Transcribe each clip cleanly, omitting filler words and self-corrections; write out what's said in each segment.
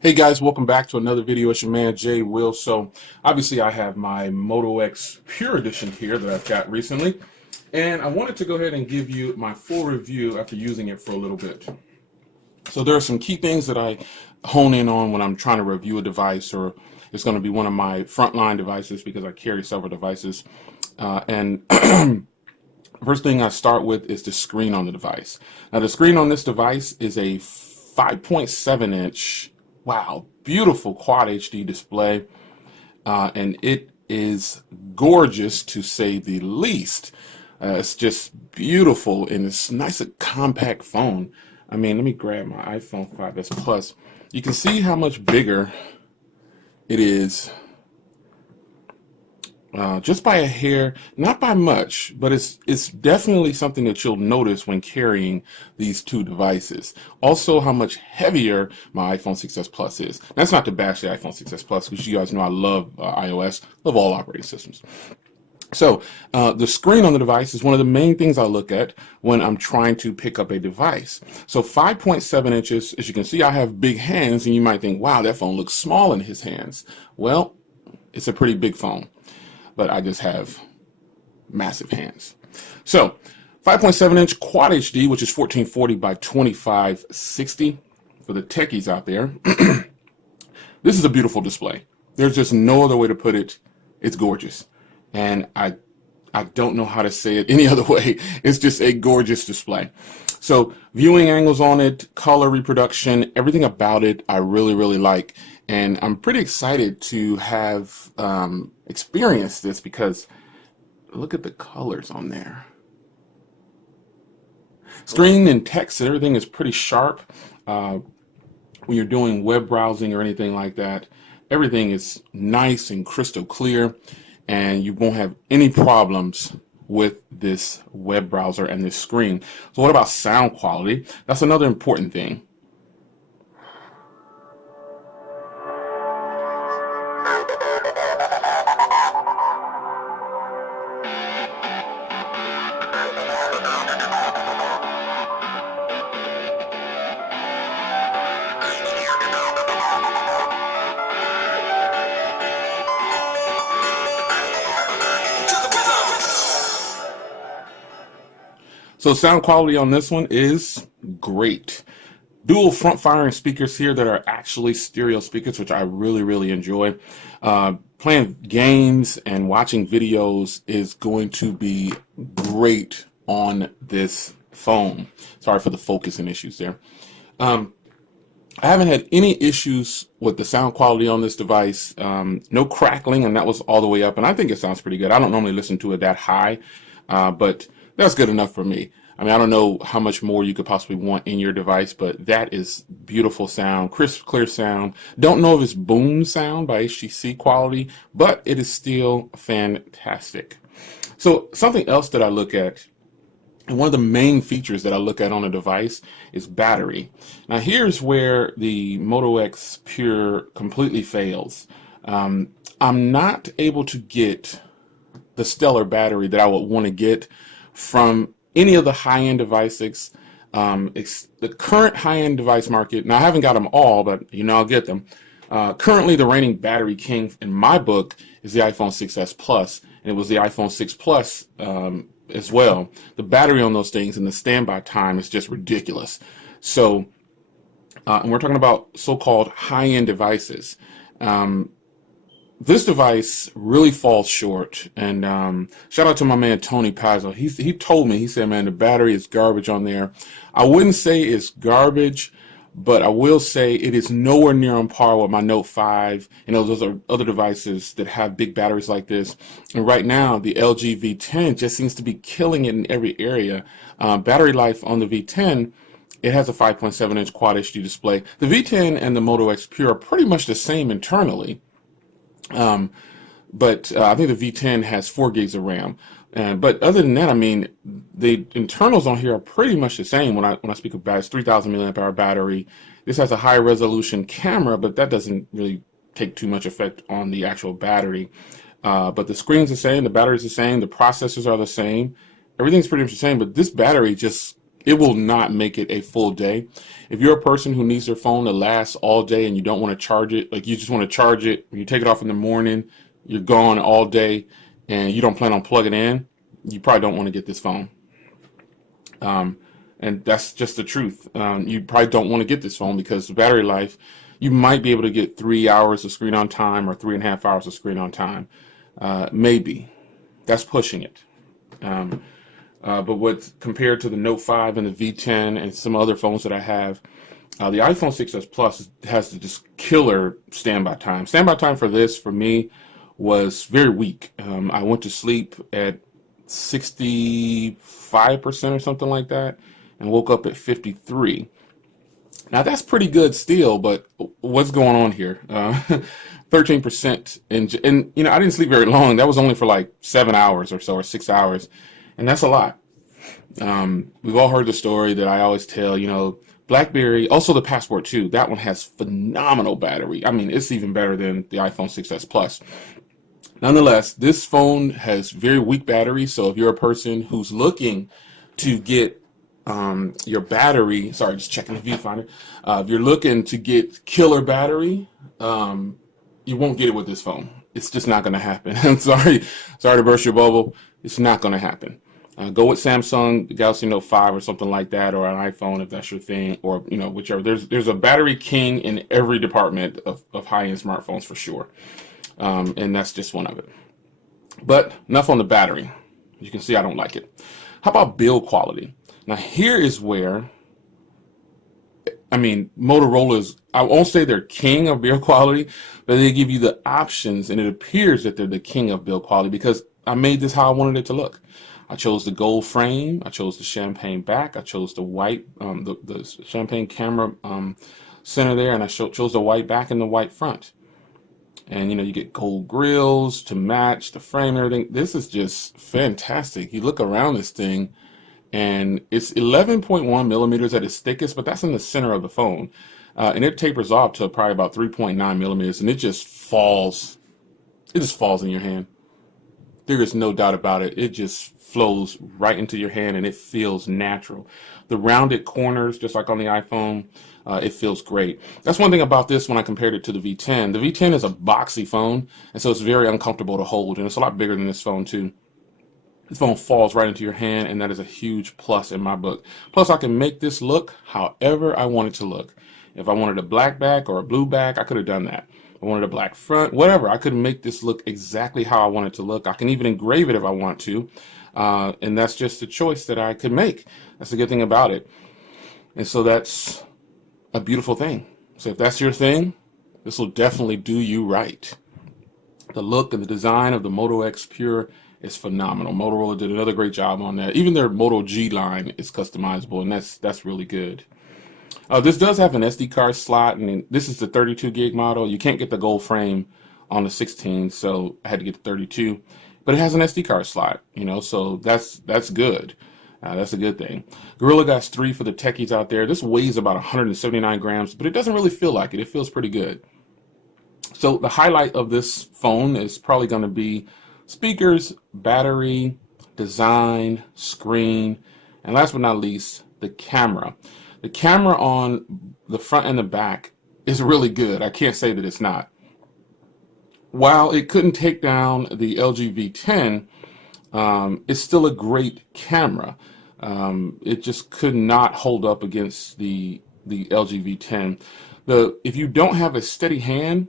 Hey guys, welcome back to another video. It's your man Jay Will. So obviously I have my Moto X Pure Edition here that I've got recently, and I wanted to go ahead and give you my full review after using it for a little bit. So there are some key things that I hone in on when I'm trying to review a device, or it's going to be one of my frontline devices because I carry several devices. And First thing I start with is the screen on the device. Now the screen on this device is a 5.7 inch, wow, beautiful Quad HD display, and it is gorgeous to say the least. It's just beautiful, and it's nice, a compact phone. I mean, let me grab my iPhone 5S Plus. You can see how much bigger it is, just by a hair, not by much, but it's definitely something that you'll notice when carrying these two devices. Also, how much heavier my iPhone 6s Plus is. That's not to bash the iPhone 6s Plus, because you guys know I love iOS, love all operating systems. So the screen on the device is one of the main things I look at when I'm trying to pick up a device. So 5.7 inches, as you can see, I have big hands, and you might think, wow, that phone looks small in his hands. Well, it's a pretty big phone, but I just have massive hands. So 5.7 inch Quad HD, which is 1440 by 2560 for the techies out there. This is a beautiful display. There's just no other way to put it. It's gorgeous. And I don't know how to say it any other way. It's just a gorgeous display. So viewing angles on it, color reproduction, everything about it, I really, really like. And I'm pretty excited to have experienced this, because look at the colors on there. Screen and text and everything is pretty sharp. When you're doing web browsing or anything like that, everything is nice and crystal clear, and you won't have any problems with this web browser and this screen. So what about sound quality? That's another important thing. So sound quality on this one is great. Dual front firing speakers here that are actually stereo speakers, which I really, really enjoy. Playing games and watching videos is going to be great on this phone. Sorry for the focusing issues there. I haven't had any issues with the sound quality on this device. No crackling, and that was all the way up, and I think it sounds pretty good. I don't normally listen to it that high, but that's good enough for me. I mean, I don't know how much more you could possibly want in your device, but that is beautiful sound, crisp, clear sound. Don't know if it's boom sound by HTC quality, but it is still fantastic. So something else that I look at, and one of the main features that I look at on a device, is battery. Now here's where the Moto X Pure completely fails. I'm not able to get the stellar battery that I would want to get from any of the high-end devices. The current high-end device market, now I haven't got them all, but I'll get them. Currently the reigning battery king in my book is the iPhone 6s Plus, and it was the iPhone 6 Plus as well. The battery on those things and the standby time is just ridiculous. So, and we're talking about so-called high-end devices. This device really falls short, and shout out to my man Tony Pazzo. He told me, he said, man, the battery is garbage on there. I wouldn't say it's garbage, but I will say it is nowhere near on par with my Note 5. Those are other devices that have big batteries like this. And right now, the LG V10 just seems to be killing it in every area. Battery life on the V10, it has a 5.7 inch Quad HD display. The V10 and the Moto X Pure are pretty much the same internally. But I think the V10 has 4 gigs of RAM. But other than that, I mean, the internals on here are pretty much the same. When I speak of batteries, 3,000 milliamp hour battery. This has a high resolution camera, but that doesn't really take too much effect on the actual battery. But the screen's the same, the battery's the same, the processors are the same. Everything's pretty much the same, but this battery just it will not make it a full day. If you're a person who needs their phone to last all day and you don't want to charge it, like you just want to charge it, when you take it off in the morning, you're gone all day, and you don't plan on plugging in, you probably don't want to get this phone. And that's just the truth. You probably don't want to get this phone because the battery life, you might be able to get 3 hours of screen on time or 3.5 hours of screen on time. Maybe. That's pushing it. But what's compared to the Note 5 and the V10 and some other phones that I have, the iPhone 6s Plus has this killer standby time. Standby time for this, for me, was very weak. I went to sleep at 65% or something like that and woke up at 53. Now that's pretty good still, but what's going on here? 13%, and you know, I didn't sleep very long. That was only for like 7 hours or so, or 6 hours, and that's a lot. We've all heard the story that I always tell, you know, BlackBerry, also the Passport 2, that one has phenomenal battery. I mean, it's even better than the iPhone 6s Plus. Nonetheless, this phone has very weak battery, so if you're a person who's looking to get your battery, sorry, just checking the viewfinder. If you're looking to get killer battery, you won't get it with this phone. It's just not going to happen. I'm sorry to burst your bubble. It's not going to happen. Go with Samsung, the Galaxy Note 5 or something like that, or an iPhone if that's your thing, or you know, whichever. There's a battery king in every department of high-end smartphones for sure, and that's just one of it. But enough on the battery. You can see I don't like it. How about build quality? Now here is where, I mean, Motorola's, I won't say they're king of build quality, but they give you the options, and it appears that they're the king of build quality because I made this how I wanted it to look. I chose the gold frame, I chose the champagne back, I chose the white, the champagne camera center there, and I chose the white back and the white front. And you know, you get gold grills to match the frame and everything. This is just fantastic. You look around this thing, and it's 11.1 millimeters at its thickest, but that's in the center of the phone. And it tapers off to probably about 3.9 millimeters, and it just falls in your hand. There is no doubt about it. It just flows right into your hand, and it feels natural. The rounded corners, just like on the iPhone, it feels great. That's one thing about this when I compared it to the V10. The V10 is a boxy phone, and so it's very uncomfortable to hold, and it's a lot bigger than this phone too. This phone falls right into your hand, and that is a huge plus in my book. Plus, I can make this look however I want it to look. If I wanted a black back or a blue back, I could have done that. I wanted a black front, whatever. I could make this look exactly how I want it to look. I can even engrave it if I want to. And that's just a choice that I could make. That's the good thing about it. And so that's a beautiful thing. So if that's your thing, this will definitely do you right. The look and the design of the Moto X Pure is phenomenal. Motorola did another great job on that. Even their Moto G line is customizable, and that's really good. This does have an SD card slot, and this is the 32 gig model. You can't get the gold frame on the 16, so I had to get the 32. But it has an SD card slot, you know, so that's good. That's a good thing. Gorilla Glass 3 for the techies out there. This weighs about 179 grams, but it doesn't really feel like it. It feels pretty good. So the highlight of this phone is probably going to be speakers, battery, design, screen, and last but not least, the camera. The camera on the front and the back is really good. I can't say that it's not. While it couldn't take down the LG V10, it's still a great camera. It just could not hold up against the LG V10. If you don't have a steady hand,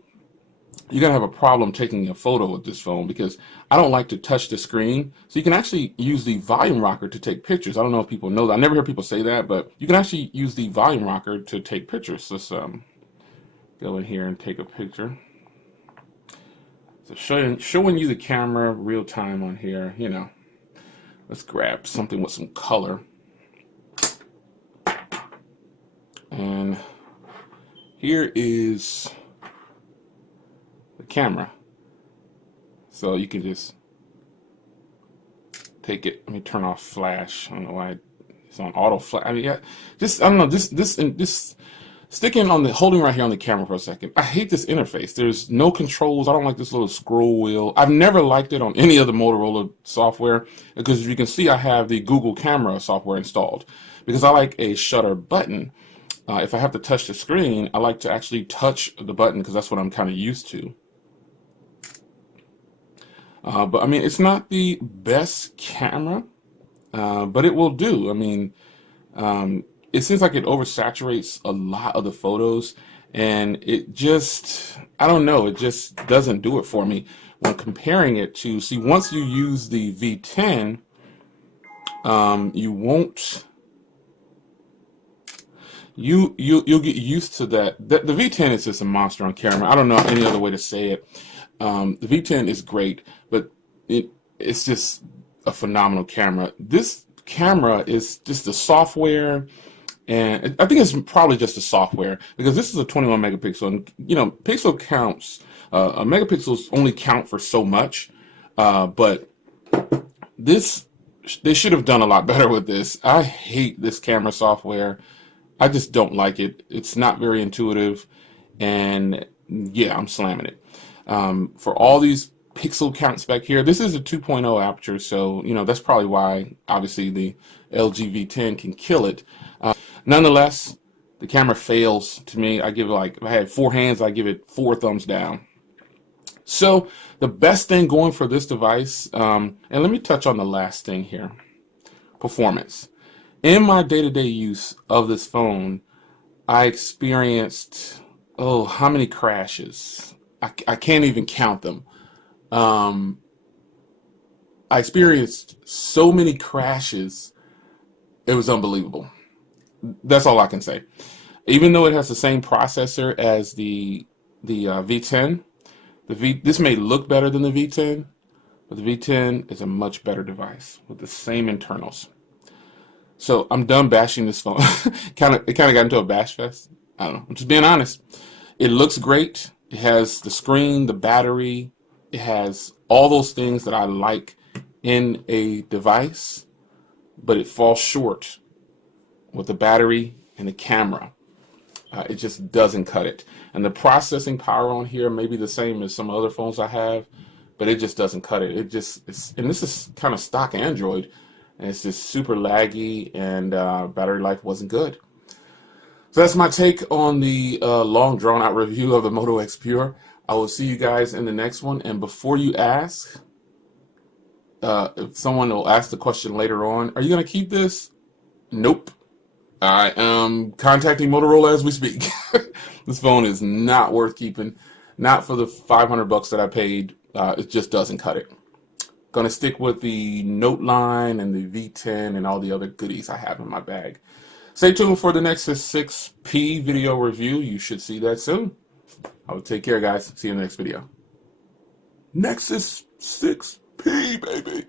you're going to have a problem taking a photo with this phone because I don't like to touch the screen. So you can actually use the volume rocker to take pictures. I don't know if people know that. I never hear people say that, but you can actually use the volume rocker to take pictures. Let's go in here and take a picture. So showing you the camera real time on here, you know. Let's grab something with some color. And here is the camera. So you can just take it. Let me turn off flash. I don't know why it's on auto flash. I mean, yeah, just I don't know. This Sticking on the holding right here on the camera for a second. I hate this interface. There's no controls. I don't like this little scroll wheel. I've never liked it on any of the Motorola software because, as you can see, I have the Google Camera software installed because I like a shutter button. If I have to touch the screen, I like to actually touch the button because that's what I'm kind of used to. But I mean, it's not the best camera, but it will do. I mean, it seems like it oversaturates a lot of the photos, and it just, I don't know, it just doesn't do it for me when comparing it to, see, once you use the V10, you won't, you'll get used to that. The V10 is just a monster on camera. I don't know any other way to say it. The V10 is great, but it's just a phenomenal camera. This camera is just the software, and I think it's probably just the software because this is a 21 megapixel, and you know, pixel counts, megapixels only count for so much, but they should have done a lot better with this. I hate this camera software. I just don't like it. It's not very intuitive, and yeah, I'm slamming it. For all these pixel counts back here, this is a 2.0 aperture, so you know that's probably why obviously the LG V10 can kill it. Nonetheless, the camera fails to me. I give it, like, if I had 4 hands, I give it 4 thumbs down. So the best thing going for this device, and let me touch on the last thing here, performance. In my day-to-day use of this phone, I experienced, oh, how many crashes? I can't even count them. I experienced so many crashes, it was unbelievable. That's all I can say. Even though it has the same processor as the V10, this may look better than the V10, but the V10 is a much better device with the same internals. So I'm done bashing this phone. It kind of got into a bash fest. I don't know. I'm just being honest. It looks great. It has the screen, the battery. It has all those things that I like in a device, but it falls short with the battery and the camera. It just doesn't cut it. And the processing power on here may be the same as some other phones I have, but it just doesn't cut it. And this is kind of stock Android, and it's just super laggy, and battery life wasn't good. So that's my take on the long drawn out review of the Moto X Pure. I will see you guys in the next one. And before you ask, if someone will ask the question later on, are you going to keep this? Nope. I am contacting Motorola as we speak. This phone is not worth keeping. Not for the $500 that I paid. It just doesn't cut it. Gonna stick with the Note line and the V10 and all the other goodies I have in my bag. Stay tuned for the Nexus 6P video review. You should see that soon. I will take care, guys. See you in the next video. Nexus 6P, baby.